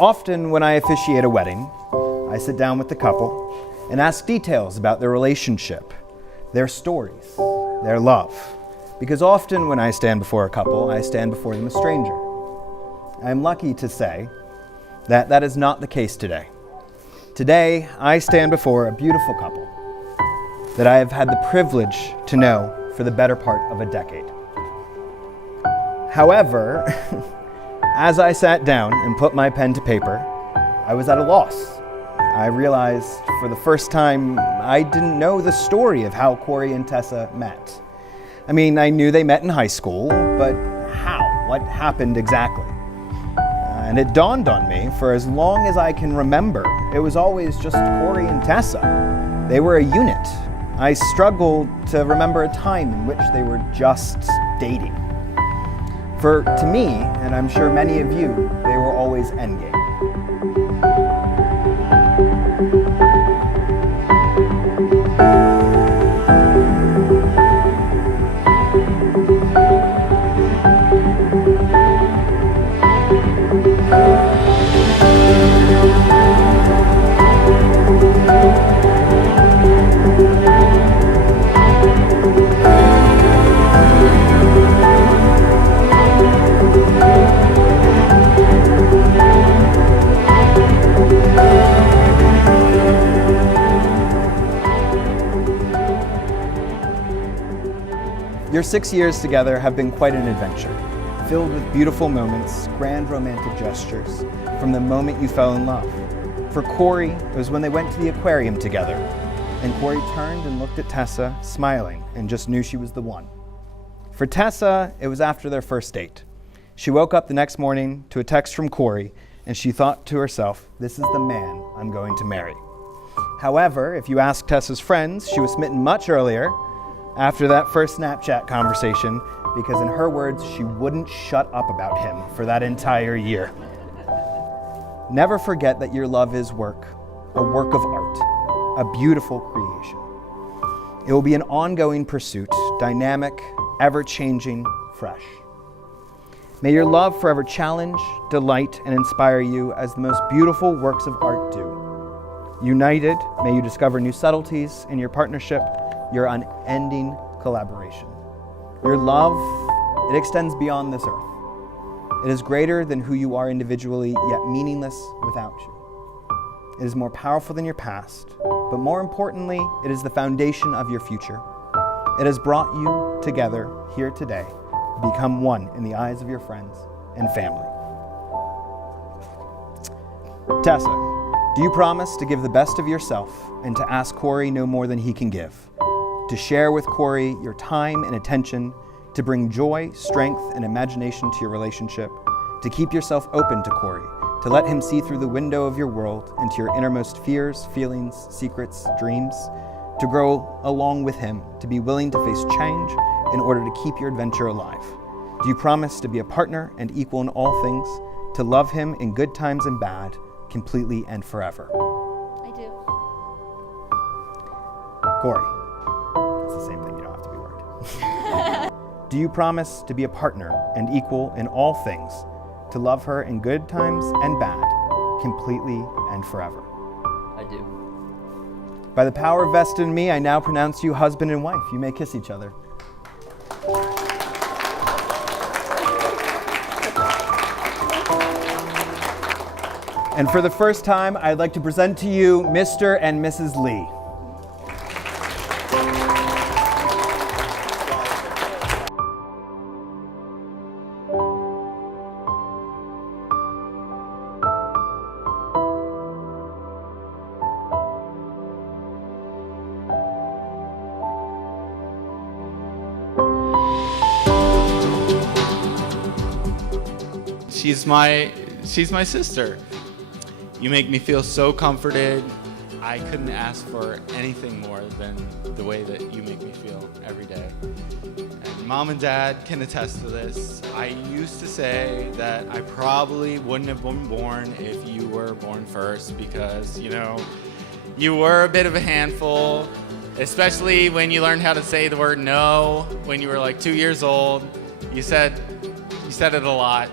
Often when I officiate a wedding, I sit down with the couple and ask details about their relationship, their stories, their love. Because often when I stand before a couple, I stand before them a stranger. I am lucky to say that that is not the case today. Today, I stand before a beautiful couple that I have had the privilege to know for the better part of a decade. However, as I sat down and put my pen to paper, I was at a loss. I realized for the first time I didn't know the story of how Corey and Tessa met. I mean, I knew they met in high school, but how? What happened exactly? And it dawned on me, for as long as I can remember, it was always just Corey and Tessa. They were a unit. I struggled to remember a time in which they were just dating. For to me, and I'm sure many of you, they were always endgame. Your 6 years together have been quite an adventure, filled with beautiful moments, grand romantic gestures, from the moment you fell in love. For Corey, it was when they went to the aquarium together, and Corey turned and looked at Tessa, smiling, and just knew she was the one. For Tessa, it was after their first date. She woke up the next morning to a text from Corey, and she thought to herself, "This is the man I'm going to marry." However, if you ask Tessa's friends, she was smitten much earlier, after that first Snapchat conversation, because in her words, she wouldn't shut up about him for that entire year. Never forget that your love is work, a work of art, a beautiful creation. It will be an ongoing pursuit, dynamic, ever-changing, fresh. May your love forever challenge, delight, and inspire you as the most beautiful works of art do. United, may you discover new subtleties in your partnership, your unending collaboration. Your love, it extends beyond this earth. It is greater than who you are individually, yet meaningless without you. It is more powerful than your past, but more importantly, it is the foundation of your future. It has brought you together here today to become one in the eyes of your friends and family. Tessa, do you promise to give the best of yourself and to ask Corey no more than he can give? To share with Corey your time and attention, to bring joy, strength, and imagination to your relationship, to keep yourself open to Corey, to let him see through the window of your world into your innermost fears, feelings, secrets, dreams, to grow along with him, to be willing to face change in order to keep your adventure alive. Do you promise to be a partner and equal in all things, to love him in good times and bad, completely and forever? I do. Corey. It's the same thing, you don't have to be worried. Do you promise to be a partner and equal in all things, to love her in good times and bad, completely and forever? I do. By the power vested in me, I now pronounce you husband and wife. You may kiss each other. And for the first time, I'd like to present to you Mr. and Mrs. Lee. She's my sister. You make me feel so comforted. I couldn't ask for anything more than the way that you make me feel every day. And Mom and Dad can attest to this. I used to say that I probably wouldn't have been born if you were born first because, you were a bit of a handful, especially when you learned how to say the word no when you were like 2 years old. You said it a lot.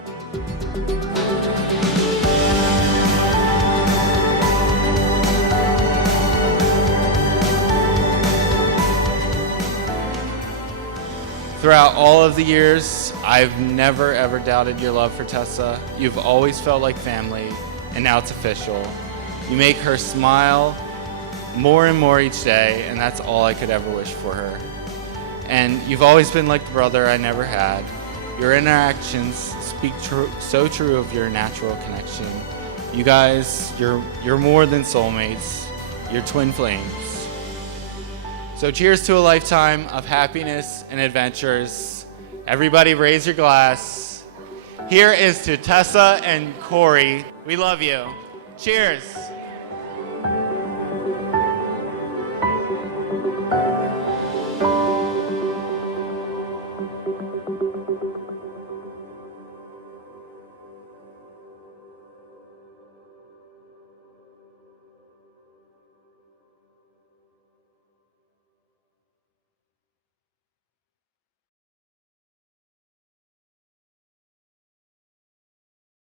Throughout all of the years, I've never ever doubted your love for Tessa. You've always felt like family, and now it's official. You make her smile more and more each day, and that's all I could ever wish for her. And you've always been like the brother I never had. Your interactions speak so true of your natural connection. You guys, you're more than soulmates. You're twin flames. So cheers to a lifetime of happiness and adventures. Everybody raise your glass. Here is to Tessa and Corey. We love you. Cheers.